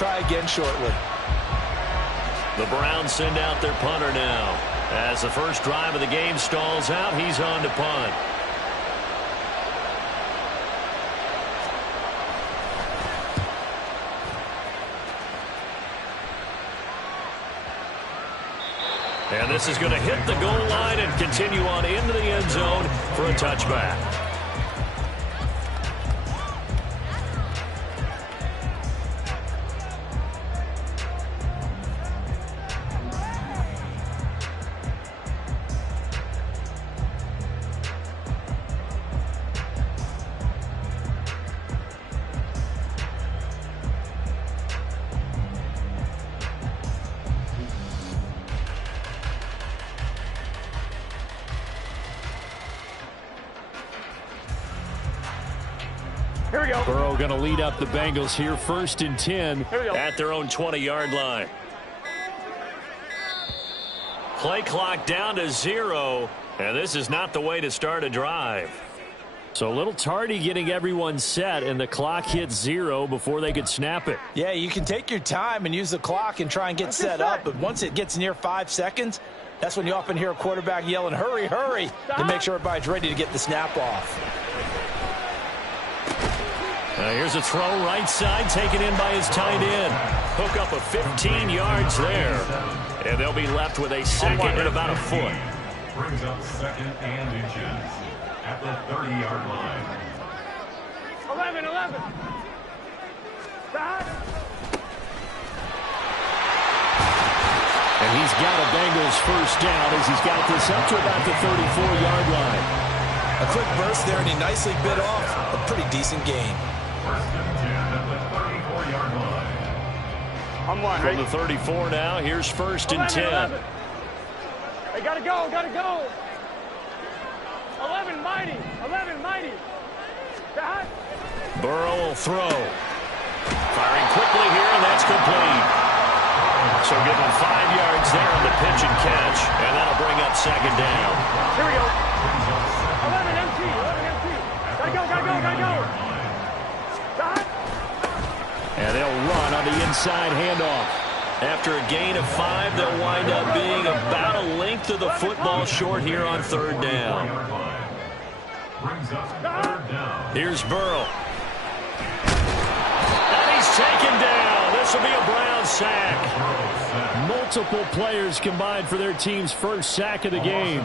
try again shortly. The Browns send out their punter now. As the first drive of the game stalls out, he's on to punt. And this is going to hit the goal line and continue on into the end zone for a touchback. Here we go. Burrow going to lead up the Bengals here, 1st and 10 at their own 20-yard line. Play clock down to 0, and this is not the way to start a drive. So a little tardy getting everyone set, and the clock hits 0 before they could snap it. Yeah, you can take your time and use the clock and try and get set up, but once it gets near 5 seconds, that's when you often hear a quarterback yelling, hurry, hurry, to make sure everybody's ready to get the snap off. Here's a throw right side taken in by his tight end. Hook up of 15 yards there. And they'll be left with a second and about a foot. Brings up 2nd and inches at the 30-yard line. 11. And he's got a Bengals first down as he's got this up to about the 34-yard line. A quick burst there, and he nicely bit off a pretty decent gain. 1st and 10 at the 34-yard line. I'm one, From the 34 now, here's 1st and 10. 11. Hey, gotta go. 11, mighty. Burrow will throw. Firing quickly here, and that's complete. So give him 5 yards there on the pitch and catch, and that'll bring up 2nd down. Here we go. 11 empty. Gotta go. And they'll run on the inside handoff. After a gain of 5, they'll wind up being about a length of the football short here on 3rd down. Brings up 3rd down. Here's Burrow. And he's taken down. This will be a Brown sack. Multiple players combined for their team's first sack of the game.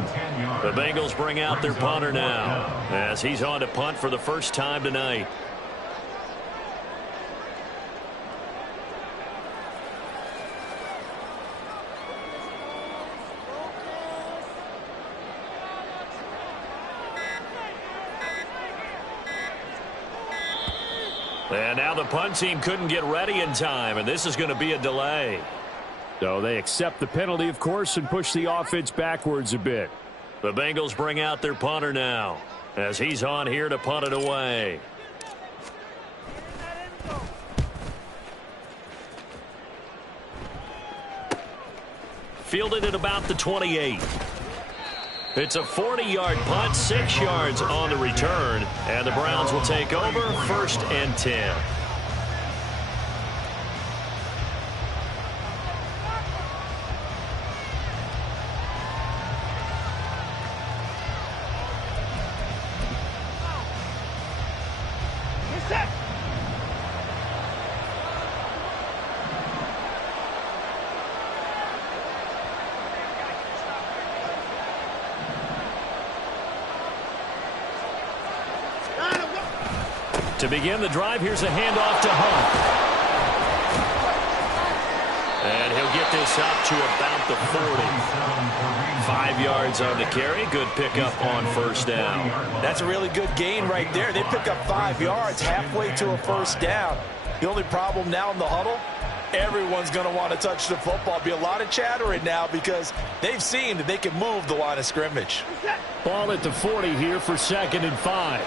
The Bengals bring out their punter now as he's on to punt for the first time tonight. And now the punt team couldn't get ready in time, and this is going to be a delay. So they accept the penalty, of course, and push the offense backwards a bit. The Bengals bring out their punter now as he's on here to punt it away. Fielded at about the 28. It's a 40-yard punt, 6 yards on the return, and the Browns will take over 1st and 10. To begin the drive, here's a handoff to Hunt. And he'll get this up to about the 40. 5 yards on the carry. Good pickup on 1st down. That's a really good gain right there. They pick up 5 yards halfway to a 1st down. The only problem now in the huddle, everyone's going to want to touch the football. Be a lot of chattering now because they've seen that they can move the line of scrimmage. Ball at the 40 here for 2nd and 5.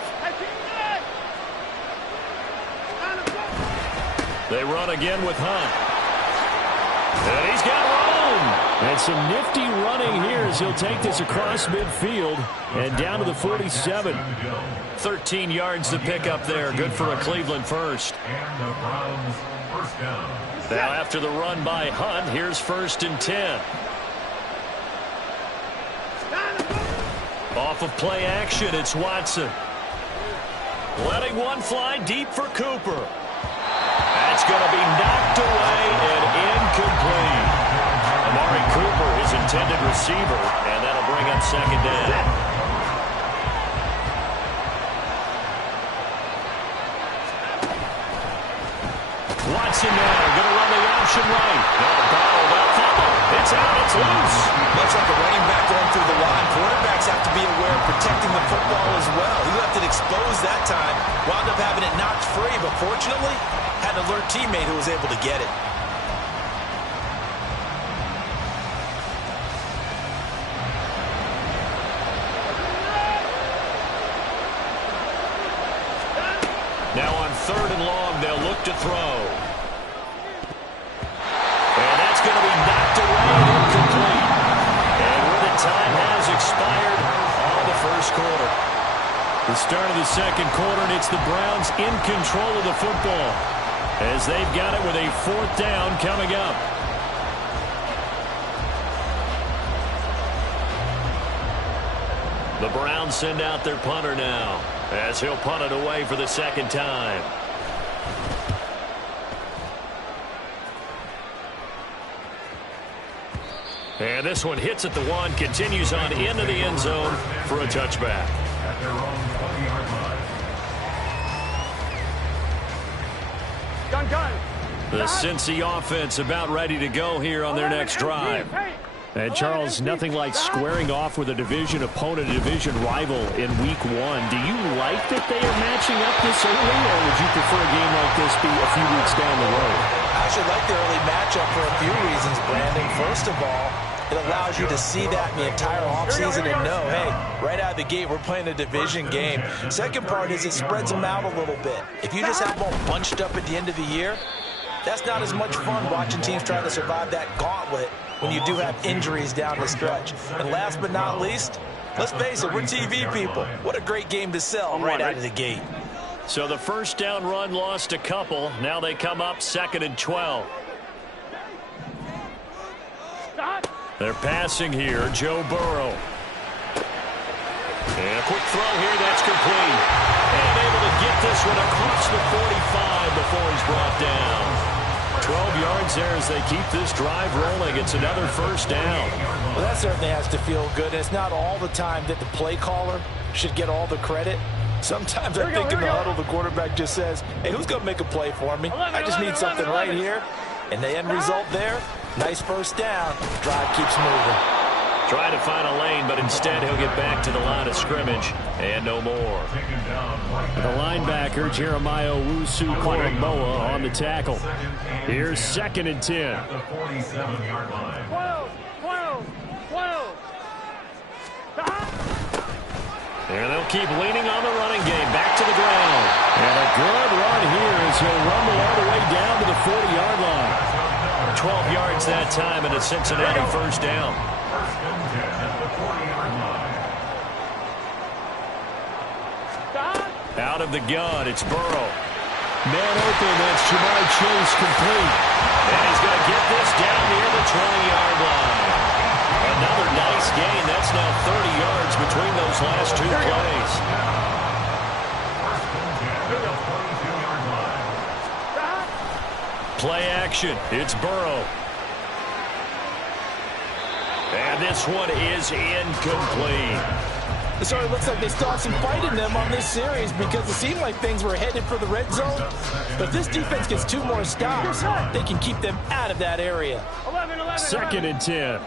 They run again with Hunt. And he's got room. And some nifty running here as he'll take this across midfield and down to the 47. 13 yards to pick up there. Good for a Cleveland first. And the Browns first down. Now after the run by Hunt, here's 1st and 10. Off of play action, it's Watson. Letting one fly deep for Cooper. That's going to be knocked away and incomplete. Amari Cooper, his intended receiver, and that'll bring up 2nd down. Watson now, going to run the option right. Bottled up, fumble. It's out, it's loose. Looks like a running back going through the line. Quarterbacks have to be aware of protecting the football as well. He left it exposed that time. Wound up having it knocked free, but fortunately, had an alert teammate who was able to get it. Now on 3rd and long, they'll look to throw. And that's going to be knocked away and incomplete. And where the time has expired on the 1st quarter. The start of the 2nd quarter, and it's the Browns in control of the football as they've got it with a 4th down coming up. The Browns send out their punter now, as he'll punt it away for the 2nd time. And this one hits at the 1, continues on into the end zone for a touchback. At their own 20-yard line. Gun. The Cincy offense about ready to go here on their next drive. And Charles, nothing like squaring off with a division opponent, a division rival in week 1. Do you like that they are matching up this early, or would you prefer a game like this be a few weeks down the road? I actually like the early matchup for a few reasons, Brandon. First of all, it allows you to see that in the entire offseason and know, hey, right out of the gate, we're playing a division game. Second part is it spreads them out a little bit. If you just have them all bunched up at the end of the year, that's not as much fun watching teams try to survive that gauntlet when you do have injuries down the stretch. And last but not least, let's face it, we're TV people. What a great game to sell right out of the gate. So the 1st down run lost a couple. Now they come up 2nd and 12. They're passing here, Joe Burrow. And a quick throw here, that's complete. And able to get this one across the 45 before he's brought down. 12 yards there as they keep this drive rolling. It's another 1st down. Well, that certainly has to feel good. It's not all the time that the play caller should get all the credit. Sometimes I think in the huddle, the quarterback just says, hey, who's going to make a play for me? I just need something right here. And the end result there, nice 1st down. Drive keeps moving. Trying to find a lane, but instead he'll get back to the line of scrimmage and no more. The linebacker, Jeremiah Owusu-Koramoah on the tackle. Here's 2nd and 10. At the 47-yard line. 12. And they'll keep leaning on the running game. Back to the ground. And a good run here as he'll rumble all the way down to the 40-yard line. 12 yards that time and a Cincinnati 1st down. Out of the gun, it's Burrow. Man open, that's Ja'Marr Chase complete. And he's going to get this down near the 20-yard line. Another nice gain. That's now 30 yards between those last 2 plays. Play action. It's Burrow. And this one is incomplete. So it looks like they still have some fight in them on this series because it seemed like things were headed for the red zone. But if this defense gets 2 more stops, they can keep them out of that area. 2nd and 10.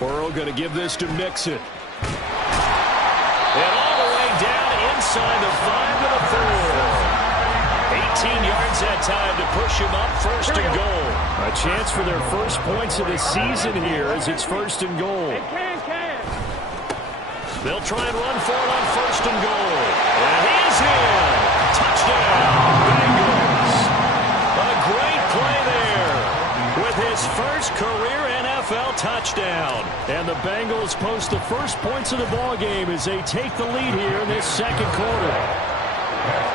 Burrow going to give this to Mixon. And all the way down inside the 5 to the 4. 18 yards that time to push him up 1st and goal. A chance for their first points of the season here as it's 1st and goal. They'll try and run for it on 1st and goal. And he's in. Touchdown, Bengals. A great play there with his first career NFL touchdown. And the Bengals post the first points of the ball game as they take the lead here in this 2nd quarter.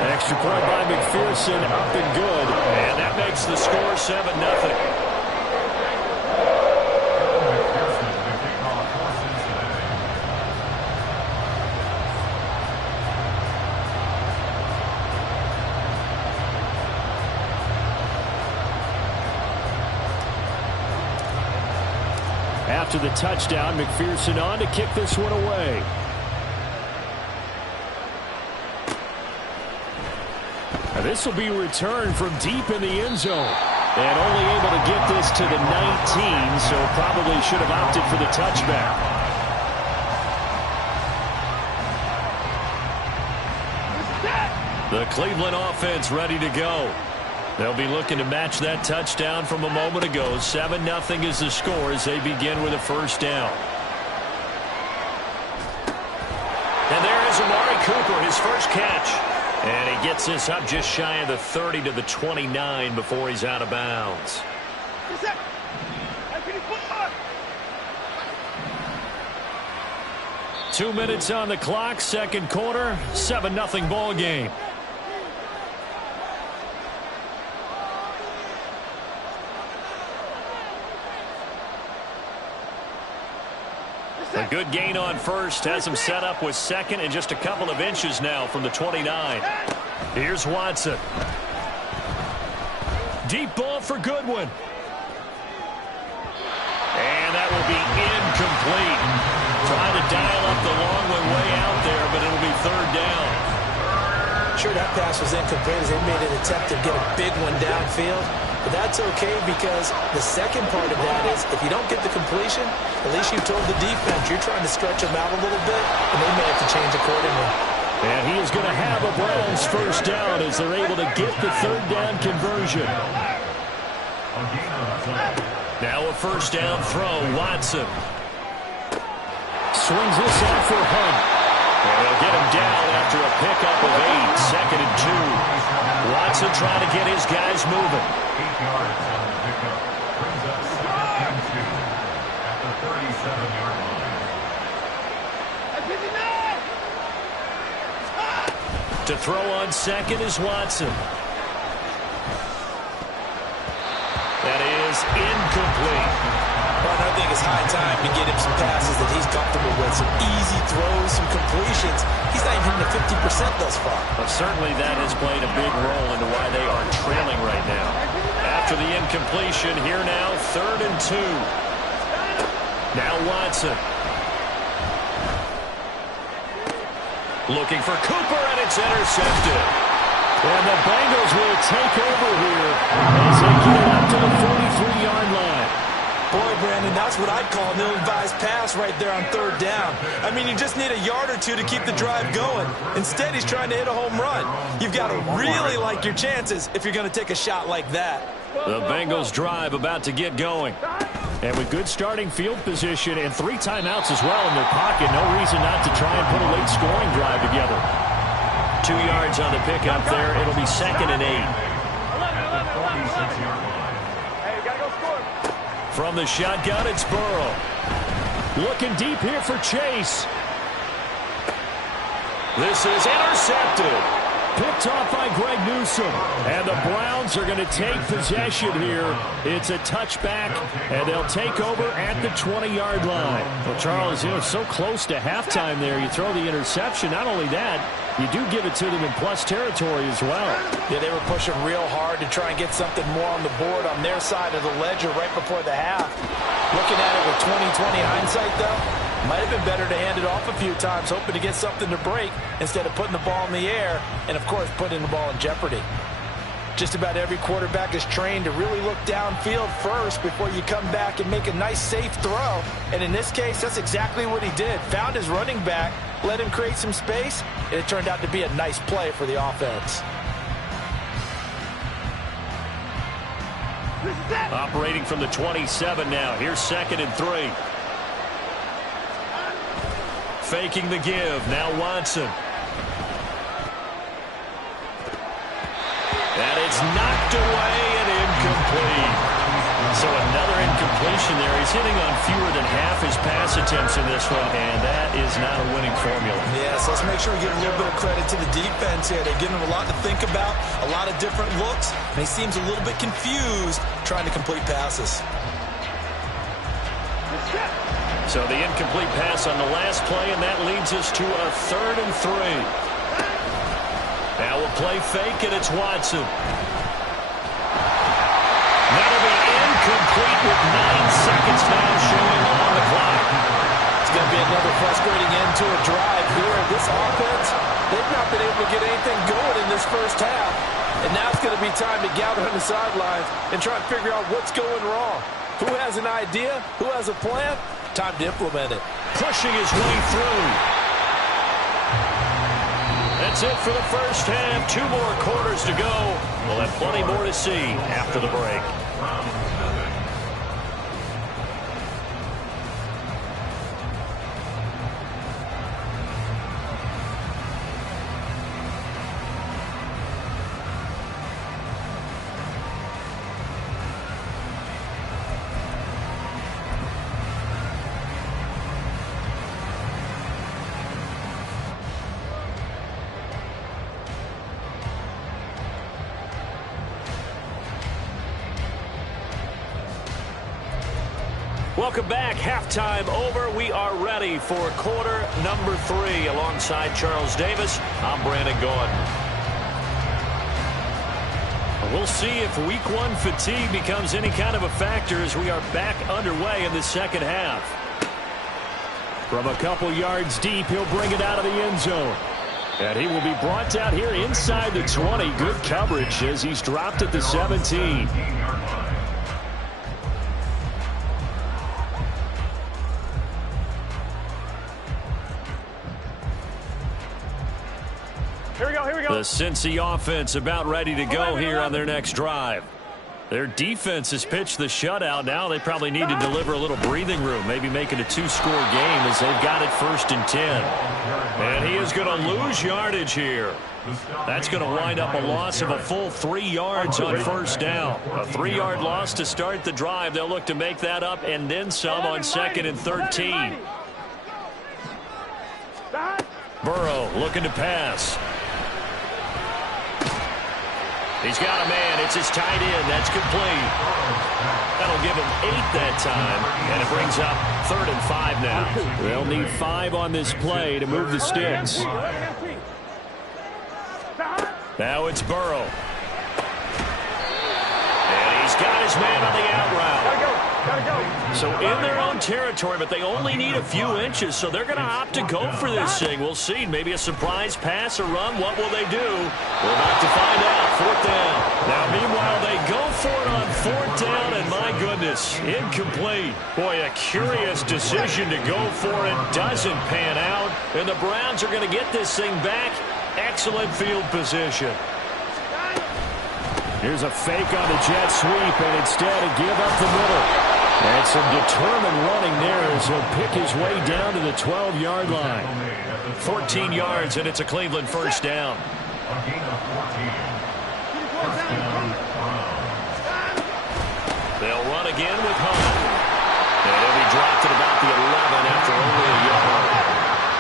Extra point by McPherson, up and good. And that makes the score 7-0. After the touchdown, McPherson on to kick this one away. Now this will be returned from deep in the end zone. And only able to get this to the 19, so probably should have opted for the touchback. The Cleveland offense ready to go. They'll be looking to match that touchdown from a moment ago. 7-0 is the score as they begin with a first down. And there is Amari Cooper, his first catch. And he gets this up just shy of the 30 to the 29 before he's out of bounds. 2 minutes on the clock, second quarter, 7-0 ball game. A good gain on first has him set up with second and just a couple of inches now from the 29. Here's Watson. Deep ball for Goodwin. And that will be incomplete. Trying to dial up the long one way out there, but it'll be third down. Sure, that pass was incomplete as they made an attempt to get a big one downfield. But that's okay because the second part of that is if you don't get the completion, at least you told the defense you're trying to stretch them out a little bit, and they may have to change accordingly. And he is going to have a Browns first down as they're able to get the third down conversion. Now a first down throw, Watson. Swings this out for Hunt. And they'll get him down after a pickup of 8, second and 2. Watson trying to get his guys moving. 8 yards on the pickup. Brings us second and 2 at the 37-yard line. To throw on second is Watson. That is incomplete. Well, I think it's high time to get him some passes that he's comfortable with. Some easy throws, some completions. He's not even hitting the 50% thus far. But certainly that has played a big role into why they are trailing right now. After the incompletion, here now, third and 2. Now Watson. Looking for Cooper, and it's intercepted. And the Bengals will take over here as they get it up to the 43-yard line. Boy, Brandon, that's what I'd call an ill-advised pass right there on third down. I mean, you just need a yard or two to keep the drive going. Instead, he's trying to hit a home run. You've got to really like your chances if you're going to take a shot like that. The Bengals drive about to get going. And with good starting field position and 3 timeouts as well in their pocket, no reason not to try and put a late scoring drive together. 2 yards on the pickup there. It'll be second and 8. From the shotgun, it's Burrow. Looking deep here for Chase. This is intercepted. Picked off by Greg Newsome. And the Browns are going to take possession here. It's a touchback, and they'll take over at the 20-yard line. Well, Charles, so close to halftime there. You throw the interception. Not only that, you do give it to them in plus territory as well. Yeah, they were pushing real hard to try and get something more on the board on their side of the ledger right before the half. Looking at it with 20/20 hindsight, though, might have been better to hand it off a few times, hoping to get something to break instead of putting the ball in the air and, of course, putting the ball in jeopardy. Just about every quarterback is trained to really look downfield first before you come back and make a nice, safe throw. And in this case, that's exactly what he did. Found his running back, let him create some space, and it turned out to be a nice play for the offense. Operating from the 27 now. Here's second and 3. Faking the give. Now Watson. And it's knocked away and incomplete. So another completion there. He's hitting on fewer than half his pass attempts in this one, and that is not a winning formula. Yes, let's make sure we give a little bit of credit to the defense here. They're giving him a lot to think about, a lot of different looks, and he seems a little bit confused trying to complete passes. So the incomplete pass on the last play, and that leads us to a 3rd and 3. Now we'll play fake, and it's Watson. That'll be incomplete with 9 seconds now showing on the clock. It's going to be another frustrating end to a drive here. This offense, they've not been able to get anything going in this first half. And now it's going to be time to gather on the sidelines and try and figure out what's going wrong. Who has an idea? Who has a plan? Time to implement it. Pushing his way through. That's it for the first half. 2 more quarters to go. We'll have plenty more to see after the break. Welcome back. Halftime over. We are ready for quarter number 3. Alongside Charles Davis, I'm Brandon Gaudin. We'll see if week 1 fatigue becomes any kind of a factor as we are back underway in the second half. From a couple yards deep, he'll bring it out of the end zone. And he will be brought down here inside the 20. Good coverage as he's dropped at the 17. The Cincy offense about ready to go here on their next drive. Their defense has pitched the shutout. Now they probably need to deliver a little breathing room, maybe make it a 2-score game as they've got it 1st and 10. And he is going to lose yardage here. That's going to wind up a loss of a full 3 yards on 1st down. A 3-yard loss to start the drive. They'll look to make that up and then some on 2nd and 13. Burrow looking to pass. He's got a man. It's his tight end. That's complete. That'll give him 8 that time. And it brings up 3rd and 5 now. They'll need 5 on this play to move the sticks. Now it's Burrow. And he's got his man on the out route. So in their own territory, but they only need a few inches, so they're going to opt to go for this thing. We'll see. Maybe a surprise pass or run. What will they do? We're about to find out. 4th down. Now, meanwhile, they go for it on 4th down, and my goodness, incomplete. Boy, a curious decision to go for it. Doesn't pan out, and the Browns are going to get this thing back. Excellent field position. Here's a fake on the jet sweep, and instead a give up the middle. And some determined running there as he'll pick his way down to the 12-yard line. 14 yards, and it's a Cleveland 1st down. They'll run again with Hunt. And he'll be dropped at about the 11 after only a yard.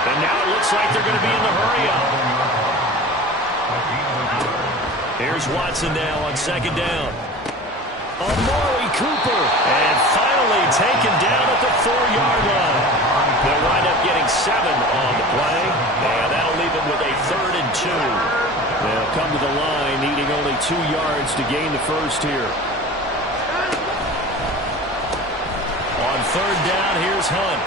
And now it looks like they're going to be in the hurry-up. Here's Watson now on 2nd down. Amari Cooper. And finally taken down at the 4-yard line. They'll wind up getting 7 on the play. And that'll leave it with a 3rd and 2. They'll come to the line needing only 2 yards to gain the first here. On 3rd down, here's Hunt.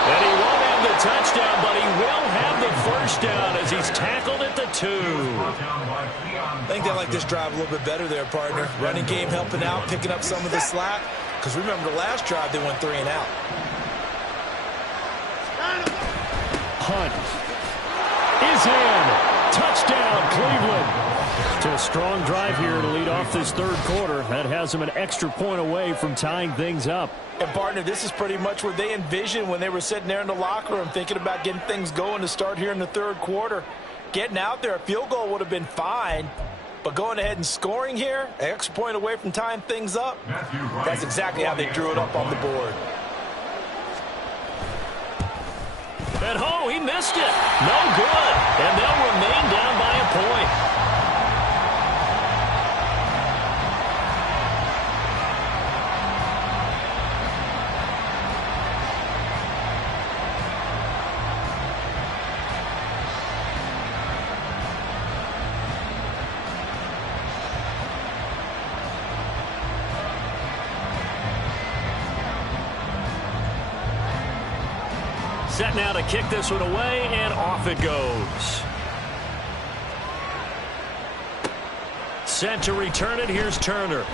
And he won't have the touchdown, but he will have the 1st down as he's tackled at the 2. I think they like this drive a little bit better there, partner. Running game helping out, picking up some of the slack. Because remember the last drive, they went 3 and out. Hunt is in. Touchdown, Cleveland. To a strong drive here to lead off this 3rd quarter. That has them an extra point away from tying things up. And, partner, this is pretty much what they envisioned when they were sitting there in the locker room thinking about getting things going to start here in the 3rd quarter. Getting out there, a field goal would have been fine. But going ahead and scoring here, an extra point away from tying things up, that's exactly how they drew it up on the board. And he missed it. No good. And they'll remain down by a point. Set now to kick this one away, and off it goes. Set to return it. Here's Turner.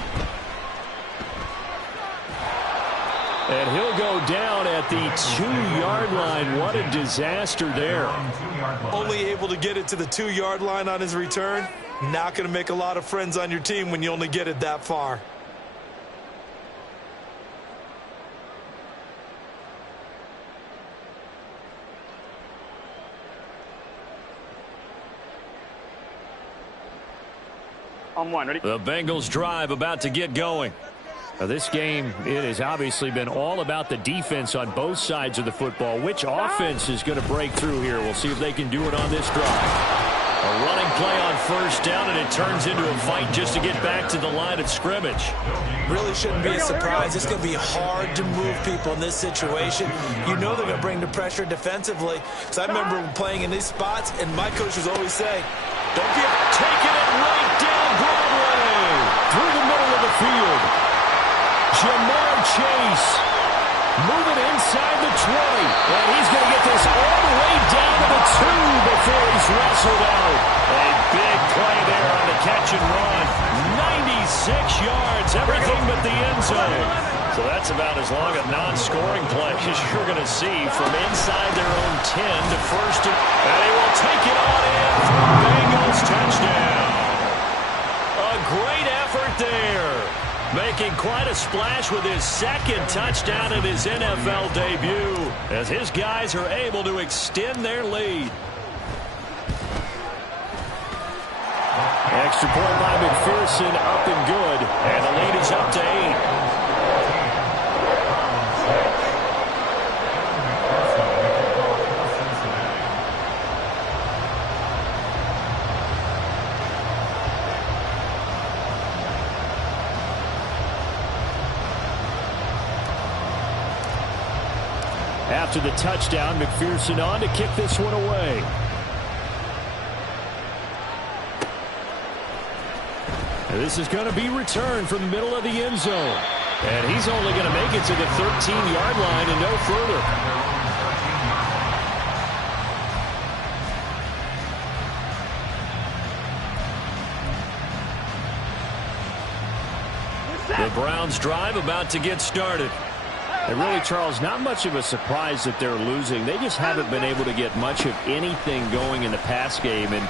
And he'll go down at the 2-yard line. What a disaster there. Only able to get it to the 2-yard line on his return. Not going to make a lot of friends on your team when you only get it that far. On one, ready? The Bengals drive about to get going. Now this game, it has obviously been all about the defense on both sides of the football. Which offense is going to break through here? We'll see if they can do it on this drive. A running play on first down, and it turns into a fight just to get back to the line of scrimmage. Really shouldn't be a surprise. It's going to be hard to move people in this situation. You know they're going to bring the pressure defensively. Because I remember playing in these spots, and my coach was always saying, don't be taking it right down Broadway through the middle of the field. Jamar Chase moving inside the 20, and he's going to get this all the way down to the 2 before he's wrestled out. A big play there on the catch and run. 96 yards, everything but the end zone. So that's about as long a non-scoring play as you're going to see from inside their own 10 to first. And he will take it on in for a Bengals touchdown. A great effort there. Making quite a splash with his second touchdown in his NFL debut as his guys are able to extend their lead. Extra point by McPherson, up and good, and the lead is up to 8. After the touchdown, McPherson on to kick this one away. And this is going to be returned from the middle of the end zone. And he's only going to make it to the 13-yard line and no further. The Browns drive about to get started. And really, Charles, not much of a surprise that they're losing. They just haven't been able to get much of anything going in the pass game. And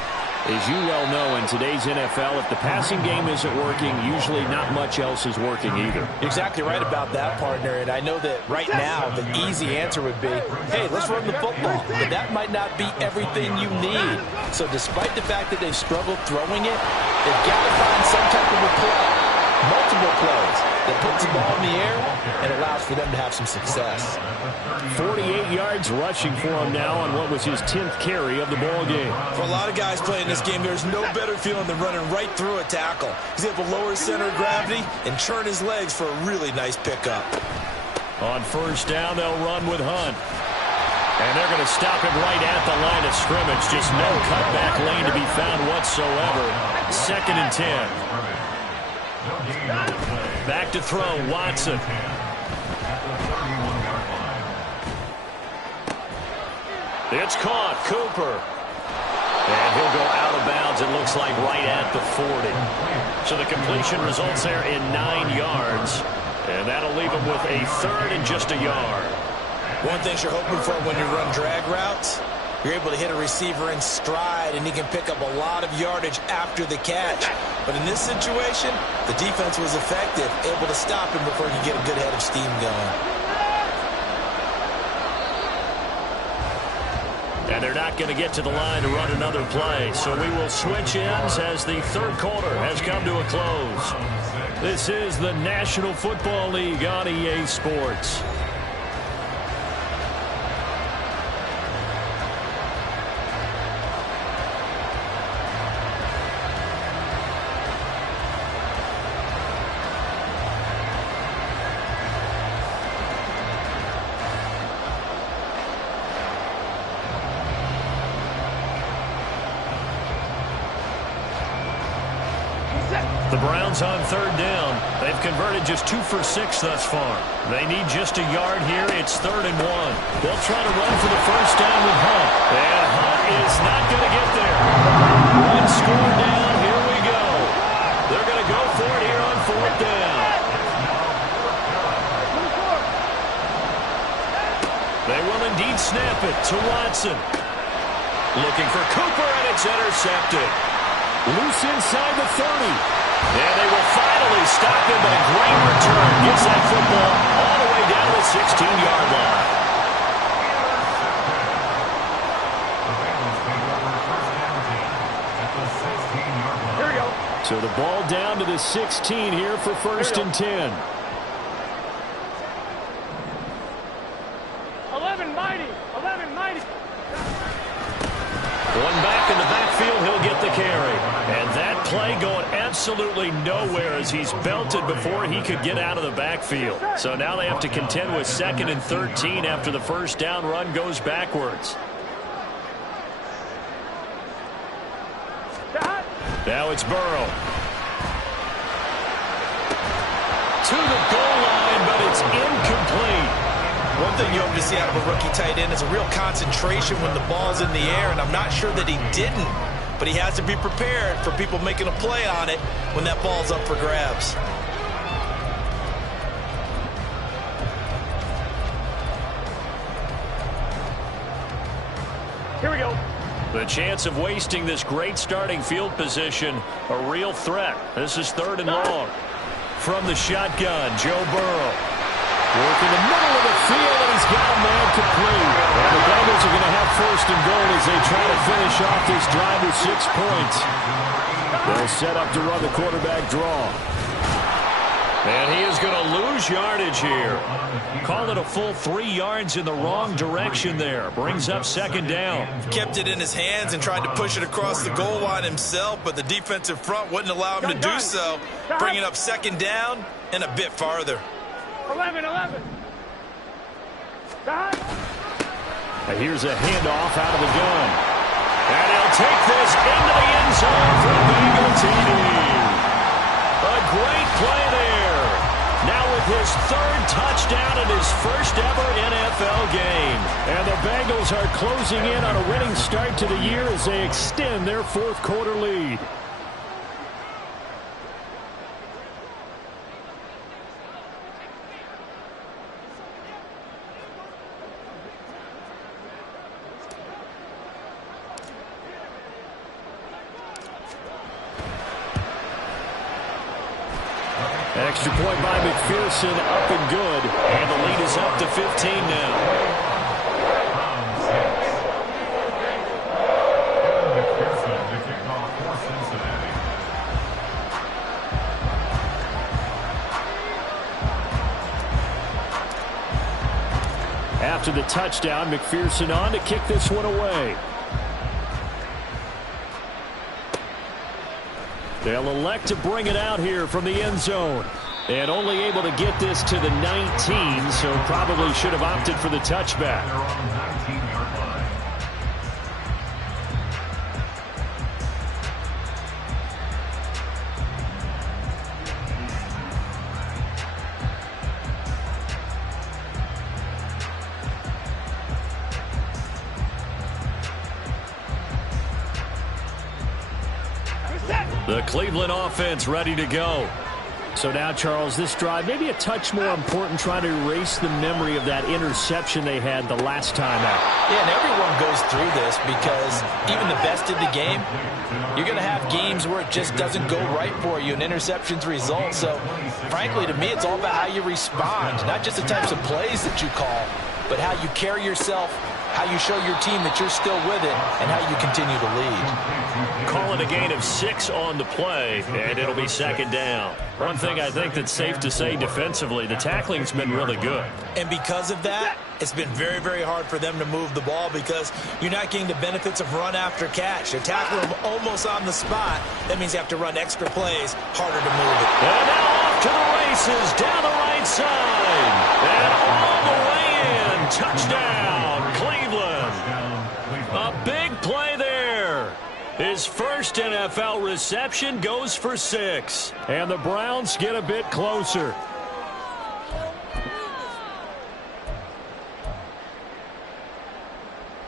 as you well know, in today's NFL, if the passing game isn't working, usually not much else is working either. Exactly right about that, partner. And I know that right now the easy answer would be, hey, let's run the football. But that might not be everything you need. So despite the fact that they've struggled throwing it, they've got to find some type of a play, multiple plays, that puts the ball in the air and allows for them to have some success. 48 yards rushing for him now on what was his 10th carry of the ball game. For a lot of guys playing this game, there's no better feeling than running right through a tackle. He's able to lower his center of gravity and churn his legs for a really nice pickup. On first down, they'll run with Hunt. And they're going to stop him right at the line of scrimmage. Just no cutback lane to be found whatsoever. 2nd and 10. Back to throw, Watson. It's caught, Cooper. And he'll go out of bounds, it looks like right at the 40. So the completion results there in 9 yards. And that'll leave him with a 3rd and just a yard. One thing you're hoping for when you run drag routes, you're able to hit a receiver in stride, and he can pick up a lot of yardage after the catch. But in this situation, the defense was effective, able to stop him before he could get a good head of steam going. And they're not going to get to the line to run another play. So we will switch ends as the third quarter has come to a close. This is the National Football League on EA Sports. The Browns on third down. They've converted just 2 for 6 thus far. They need just a yard here. It's 3rd and 1. They'll try to run for the first down with Hunt. And Hunt is not going to get there. One score down. Here we go. They're going to go for it here on 4th down. They will indeed snap it to Watson. Looking for Cooper, and it's intercepted. Loose inside the 30. And they will finally stop him, but a great return. Gets that football all the way down the 16-yard line. Here we go. So the ball down to the 16 here for 1st and 10. 11 mighty. 11 mighty. One back in the backfield, he'll get the carry. And that play going absolutely nowhere as he's belted before he could get out of the backfield. So now they have to contend with 2nd and 13 after the first down run goes backwards. Now it's Burrow. To the goal line, but it's incomplete. One thing you hope to see out of a rookie tight end is a real concentration when the ball's in the air, and I'm not sure that he didn't, but he has to be prepared for people making a play on it when that ball's up for grabs. Here we go. The chance of wasting this great starting field position, a real threat. This is 3rd and long. From the shotgun, Joe Burrow. Working the middle of the field, and he's got a man complete. And the Bengals are going to have 1st and goal as they try to finish off this drive with 6 points. They'll set up to run the quarterback draw. And he is going to lose yardage here. Call it a full 3 yards in the wrong direction there. Brings up 2nd down. Kept it in his hands and tried to push it across the goal line himself, but the defensive front wouldn't allow him to do so. Bringing up 2nd down and a bit farther. 11. And here's a handoff out of the gun. And he'll take this into the end zone for Bengal TD. A great play there. Now with his 3rd touchdown and his 1st ever NFL game. And the Bengals are closing in on a winning start to the year as they extend their 4th quarter lead. Extra point by McPherson, up and good. And the lead is up to 15 now. McPherson to kick off for Cincinnati. After the touchdown, McPherson on to kick this one away. They'll elect to bring it out here from the end zone. And only able to get this to the 19, so probably should have opted for the touchback. They're on the 19-yard line. The Cleveland offense ready to go. So now, Charles, this drive maybe a touch more important, trying to erase the memory of that interception they had the last time out. Yeah, and everyone goes through this because even the best in the game, you're going to have games where it just doesn't go right for you and interceptions result. So, frankly, to me, it's all about how you respond, not just the types of plays that you call, but how you carry yourself how you show your team that you're still with it, and how you continue to lead. Call it a gain of 6 on the play, and it'll be second down. One thing I think that's safe to say defensively, the tackling's been really good. And because of that, it's been very, very hard for them to move the ball because you're not getting the benefits of run after catch. They tackle them almost on the spot. That means you have to run extra plays, harder to move it. And now off to the races, down the right side. And all the way in. Touchdown, Cleveland. A big play there. His first NFL reception goes for 6. And the Browns get a bit closer.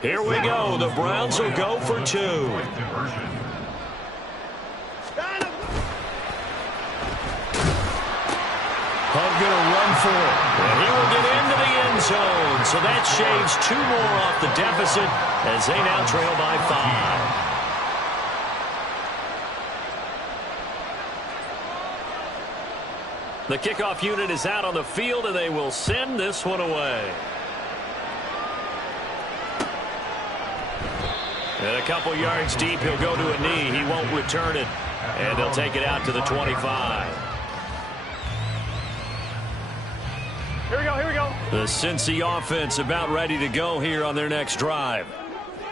Here we go. The Browns will go for 2. Hunt going to run for it. And he will get into the end zone. So that shaves 2 more off the deficit as they now trail by 5. The kickoff unit is out on the field, and they will send this one away. And a couple yards deep, he'll go to a knee. He won't return it. And they'll take it out to the 25. Here we go, here we go. The Cincy offense about ready to go here on their next drive.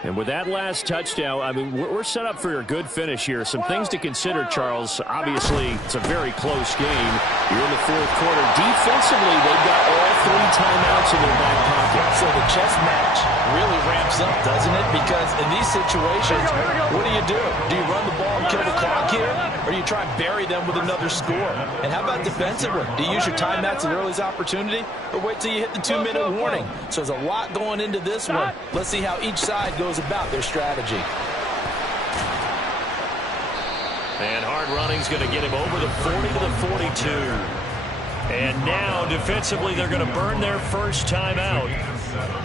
And with that last touchdown, I mean, we're set up for a good finish here. Some things to consider, Charles. Obviously, it's a very close game. You're in the fourth quarter. Defensively, they've got all 3 timeouts in their back pocket. So the chess match really ramps up, doesn't it? Because in these situations, what do? Do you run the ball and kill the clock here? Or do you try and bury them with another score? And how about defensively? Do you use your timeouts at earliest opportunity? Or wait till you hit the 2-minute warning? So there's a lot going into this one. Let's see how each side goes about their strategy. And hard running's going to get him over the 40 to the 42. And now, defensively, they're going to burn their first time out.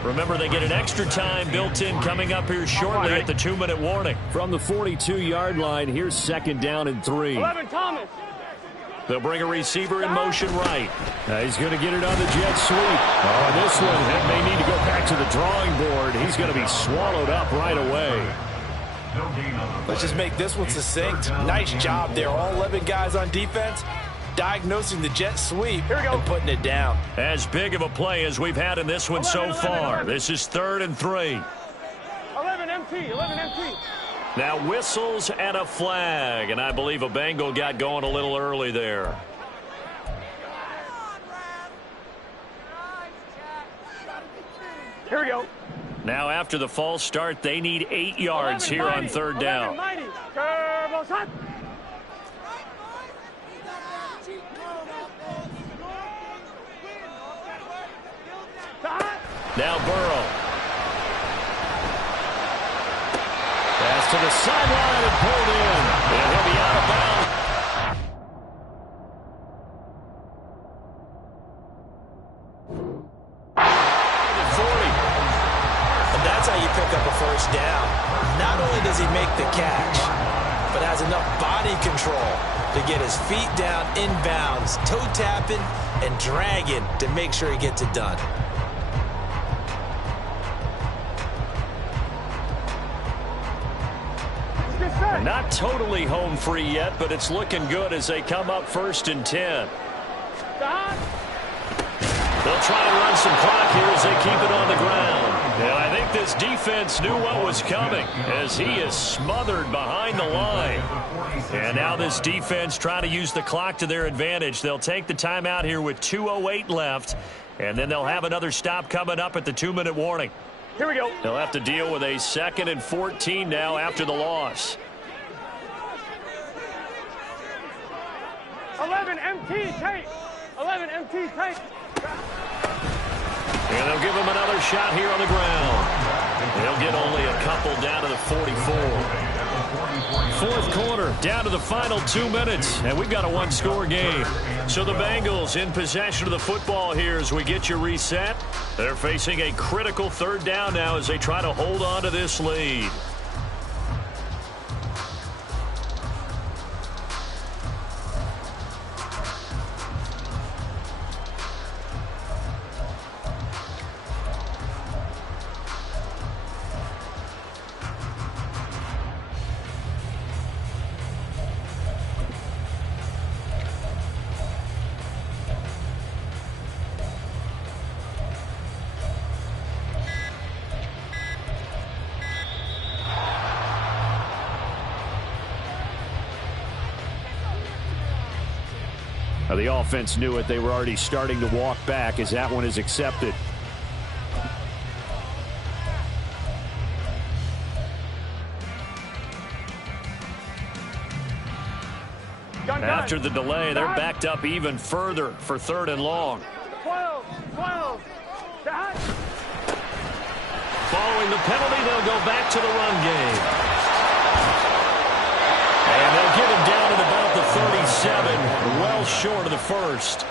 Remember, they get an extra time built in coming up here shortly at the 2-minute warning. From the 42-yard line, here's second down and 3. 11, Thomas. They'll bring a receiver in motion right. He's going to get it on the jet sweep. Oh, this one, he may need to go back to the drawing board. He's going to be swallowed up right away. Let's just make this one succinct. Nice job there. All 11 guys on defense diagnosing the jet sweep and putting it down. As big of a play as we've had in this one so far. This is 3rd and 3. 11 MT, 11 MT. Now whistles and a flag, and I believe a Bengal got going a little early there. Here we go. Now after the false start, they need 8 yards here on 3rd down. Now Burrow. Pass to the sideline and pulled in. And he'll be out of bounds. And that's how you pick up a first down. Not only does he make the catch, but has enough body control to get his feet down inbounds, toe tapping and dragging to make sure he gets it done. Not totally home free yet, but it's looking good as they come up 1st and 10. They'll try and run some clock here as they keep it on the ground. And I think this defense knew what was coming as he is smothered behind the line. And now this defense trying to use the clock to their advantage. They'll take the timeout here with 2:08 left, and then they'll have another stop coming up at the 2-minute warning. Here we go. They'll have to deal with a 2nd and 14 now after the loss. 11 MT tape. 11 MT tape. And they'll give him another shot here on the ground. They'll get only a couple down to the 44. 4th quarter, down to the final 2 minutes, and we've got a 1-score game. So the Bengals in possession of the football here as we get you reset. They're facing a critical 3rd down now as they try to hold on to this lead. Now, the offense knew it. They were already starting to walk back as that one is accepted. After the delay, they're backed up even further for 3rd and long. 12. Following the penalty, they'll go back to the run game. And they'll get him down at about the 37, well short of the first.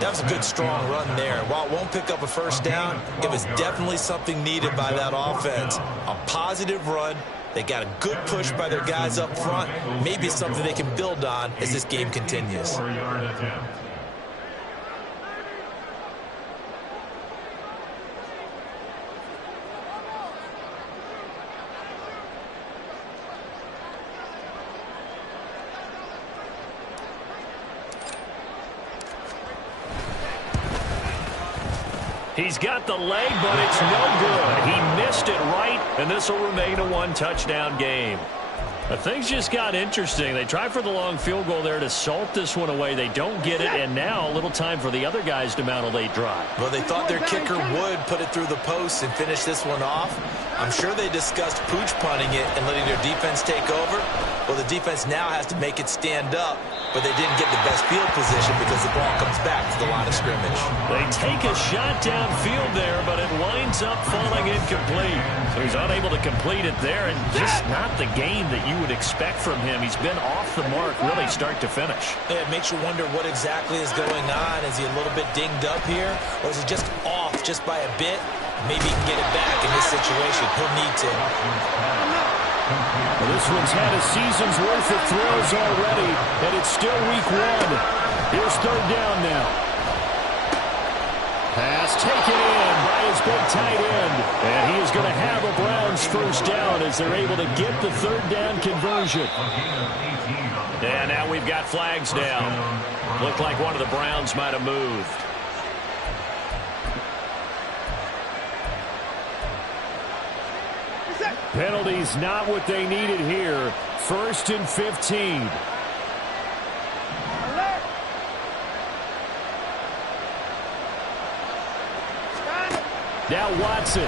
That was a good, strong run there. While it won't pick up a first down, it was definitely something needed by that offense. A positive run. They got a good push by their guys up front. Maybe something they can build on as this game continues. He's got the leg, but it's no good. He missed it right, and this will remain a one-touchdown game. But things just got interesting. They tried for the long field goal there to salt this one away. They don't get it, and now a little time for the other guys to mount a late drive. Well, they thought their kicker would put it through the post and finish this one off. I'm sure they discussed pooch punting it and letting their defense take over. Well, the defense now has to make it stand up, but they didn't get the best field position because the ball comes back to the line of scrimmage. They take a shot downfield there, but it winds up falling incomplete. So he's unable to complete it there, and just not the game that you would expect from him. He's been off the mark really start to finish. Yeah, it makes you wonder what exactly is going on. Is he a little bit dinged up here, or is he just off just by a bit? Maybe he can get it back in this situation. He'll need to. Well, this one's had a season's worth of throws already, and it's still week 1. Here's 3rd down now. Pass taken in by his big tight end. And he is going to have a Browns first down as they're able to get the 3rd down conversion. And now we've got flags down. Looked like one of the Browns might have moved. Penalties not what they needed here. 1st and 15. Now Watson.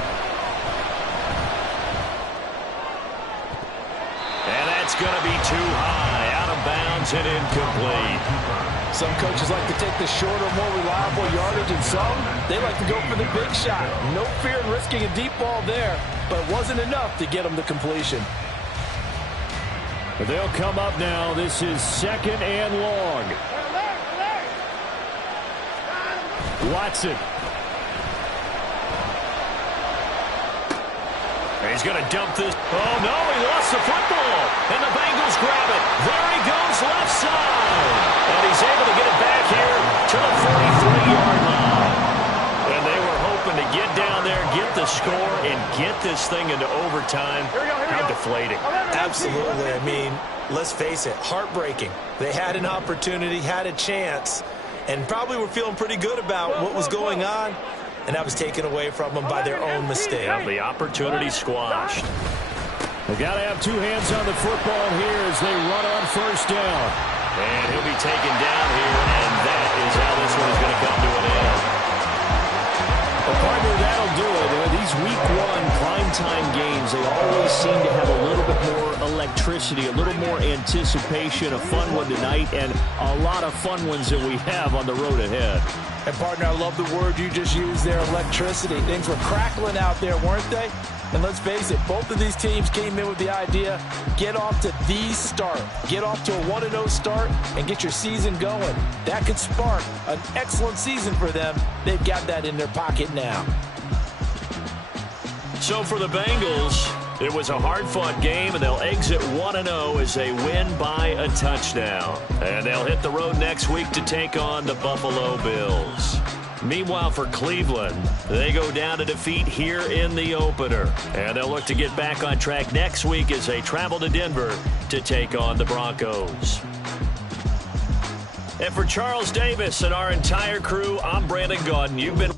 And that's going to be too high. Out of bounds and incomplete. Some coaches like to take the shorter, more reliable yardage, and some, they like to go for the big shot. No fear in risking a deep ball there, but it wasn't enough to get them to completion. They'll come up now. This is 2nd and long. Watson. He's going to dump this. Oh, no, he lost the football. And the Bengals grab it. There he goes, left side. And he's able to get it back here to the 43-yard line. And they were hoping to get down there, get the score, and get this thing into overtime. How deflating. Absolutely. I mean, let's face it, heartbreaking. They had an opportunity, had a chance, and probably were feeling pretty good about what was going on. And that was taken away from them by their own mistake. Yeah, the opportunity squashed. They've got to have 2 hands on the football here as they run on 1st down. And he'll be taken down here, and that is how this one is going to come to an end. Well, partner, that'll do it. These week 1 primetime games, they always seem to have a little bit more electricity, a little more anticipation, a fun one tonight, and a lot of fun ones that we have on the road ahead. And, partner, I love the word you just used there, electricity. Things were crackling out there, weren't they? And let's face it, both of these teams came in with the idea, get off to the start. Get off to a 1-0 start and get your season going. That could spark an excellent season for them. They've got that in their pocket now. So for the Bengals, it was a hard-fought game, and they'll exit 1-0 as they win by a touchdown. And they'll hit the road next week to take on the Buffalo Bills. Meanwhile, for Cleveland, they go down to defeat here in the opener. And they'll look to get back on track next week as they travel to Denver to take on the Broncos. And for Charles Davis and our entire crew, I'm Brandon Gaudin. You've been